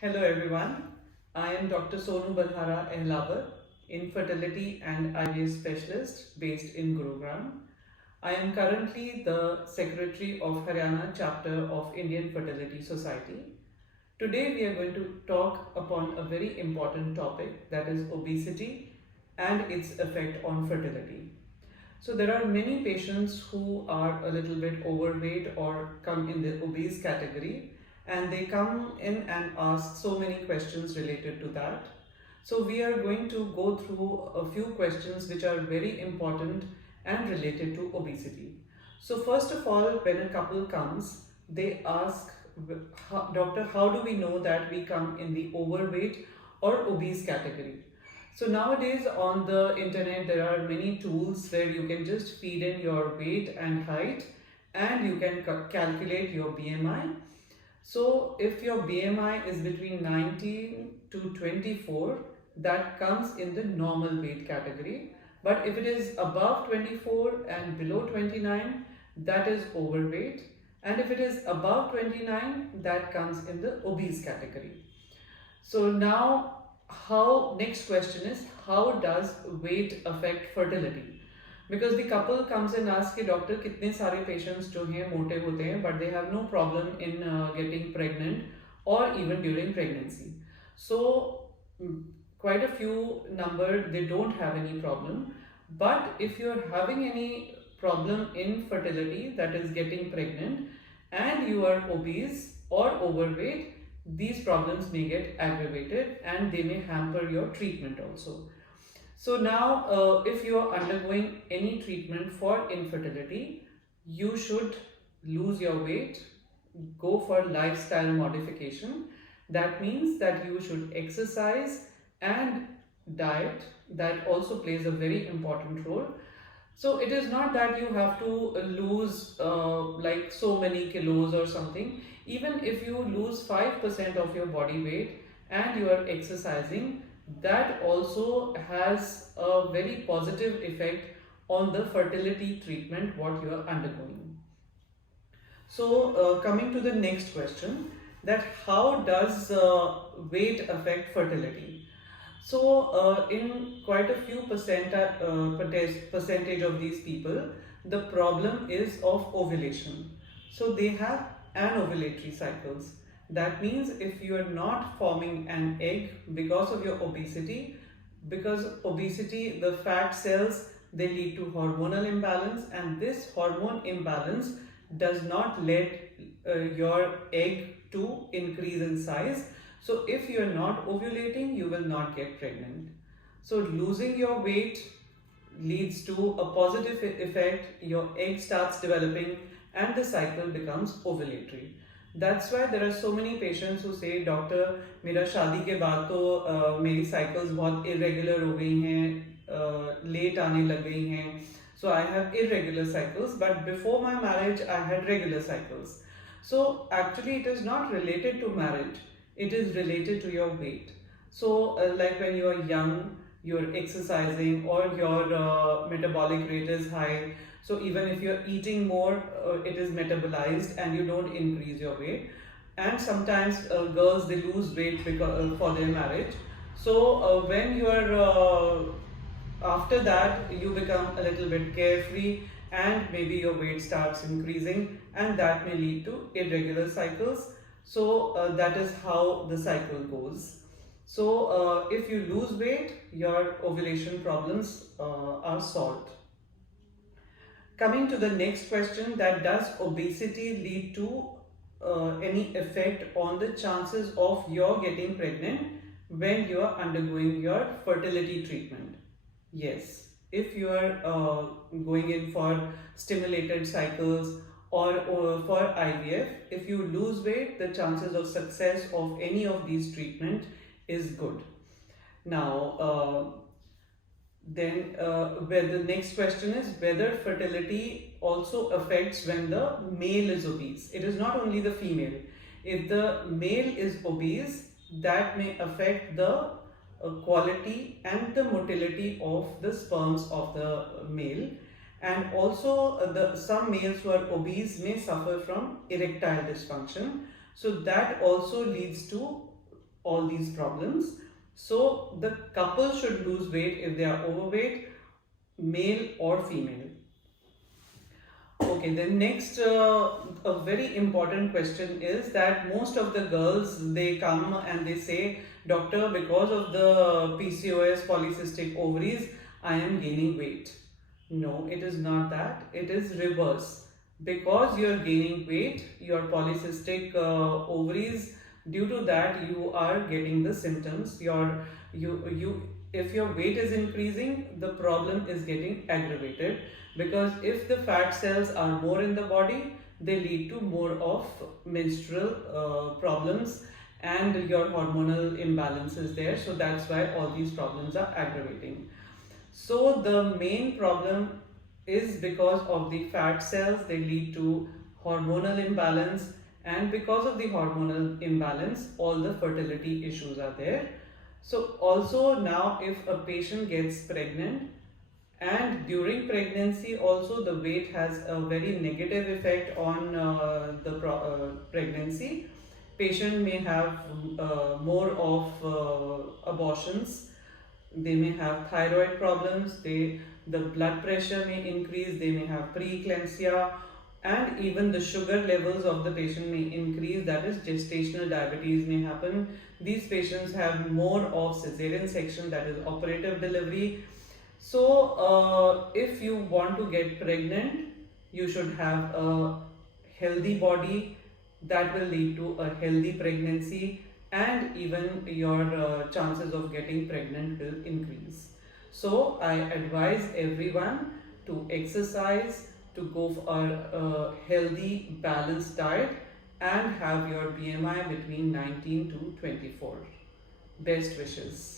Hello everyone, I am Dr. Sonu Balhara, Infertility and IVF Specialist based in Gurugram. I am currently the Secretary of Haryana chapter of Indian Fertility Society. Today we are going to talk upon a very important topic, that is obesity and its effect on fertility. So there are many patients who are a little bit overweight or come in the obese category, and they come in and ask so many questions related to that. So we are going to go through a few questions which are very important and related to obesity. So first of all, when a couple comes, they ask, Doctor, how do we know that we come in the overweight or obese category? So nowadays on the internet there are many tools where you can just feed in your weight and height and you can calculate your BMI. So if your BMI is between 19 to 24, that comes in the normal weight category. But if it is above 24 and below 29, that is overweight. And if it is above 29, that comes in the obese category. So now, next question is, how does weight affect fertility? Because the couple comes and asks कि doctor कितने सारे patients जो हैं मोटे होते हैं but they have no problem in getting pregnant or even during pregnancy. So quite a few number they don't have any problem, but if you're having any problem in fertility, that is getting pregnant, and you are obese or overweight, these problems may get aggravated and they may hamper your treatment also. So now, if you are undergoing any treatment for infertility, you should lose your weight, go for lifestyle modification. That means that you should exercise and diet. That also plays a very important role. So it is not that you have to lose like so many kilos or something. Even if you lose 5% of your body weight and you are exercising, that also has a very positive effect on the fertility treatment what you are undergoing. So coming to the next question, that how does weight affect fertility? So in quite a few percentage of these people, the problem is of ovulation. So they have anovulatory cycles. That means if you are not forming an egg because of your obesity, the fat cells, they lead to hormonal imbalance, and this hormone imbalance does not let your egg to increase in size. So if you are not ovulating, you will not get pregnant. So losing your weight leads to a positive effect. Your egg starts developing and the cycle becomes ovulatory. That's why there are so many patients who say, doctor मेरा शादी के बाद तो मेरी cycles बहुत irregular हो गई हैं, late आने लग गई हैं. So I have irregular cycles, but before my marriage I had regular cycles. So actually it is not related to marriage, it is related to your weight. So like when you are young, you're exercising or your metabolic rate is high. So even if you're eating more, it is metabolized and you don't increase your weight. And sometimes girls, they lose weight because for their marriage. So when you are after that, you become a little bit carefree and maybe your weight starts increasing, and that may lead to irregular cycles. So that is how the cycle goes. So if you lose weight, your ovulation problems are solved. Coming to the next question, that does obesity lead to any effect on the chances of your getting pregnant when you are undergoing your fertility treatment? Yes. If you are going in for stimulated cycles or for IVF, if you lose weight, the chances of success of any of these treatment is good. Now, where the next question is whether fertility also affects when the male is obese. It is not only the female. If the male is obese, that may affect the quality and the motility of the sperms of the male. And also some males who are obese may suffer from erectile dysfunction. So that also leads to all these problems. So the couple should lose weight if they are overweight, male or female. Okay, then next, a very important question is that most of the girls, they come and they say, doctor, because of the PCOS, polycystic ovaries, I am gaining weight. No, it is not that. It is reverse. Because you are gaining weight, your polycystic ovaries, due to that you are getting the symptoms. If your weight is increasing, the problem is getting aggravated, because if the fat cells are more in the body, they lead to more of menstrual problems and your hormonal imbalances there. So that's why all these problems are aggravating. So the main problem is because of the fat cells, they lead to hormonal imbalance, and because of the hormonal imbalance, all the fertility issues are there. So also now if a patient gets pregnant, and during pregnancy also the weight has a very negative effect on the pregnancy. Patient may have more of abortions, they may have thyroid problems, the blood pressure may increase, they may have preeclampsia, and even the sugar levels of the patient may increase, that is gestational diabetes may happen. These patients have more of cesarean section, that is operative delivery. So if you want to get pregnant, you should have a healthy body, that will lead to a healthy pregnancy, and even your chances of getting pregnant will increase. So I advise everyone to exercise, to go for a healthy balanced diet, and have your BMI between 19 to 24. Best wishes.